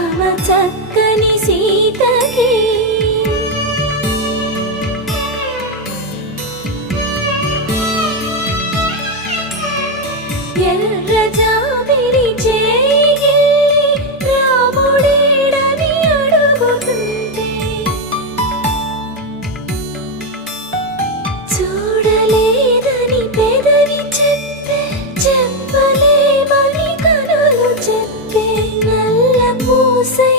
రామ చక్కని సీతకి ఎర్ర జాబిలి చేయి రాముడేడని అడుగుతుంటే చూడలేదని పెదవి చెప్పే చెప్పలేమని కనులు చెప్పే నల్ల పూసై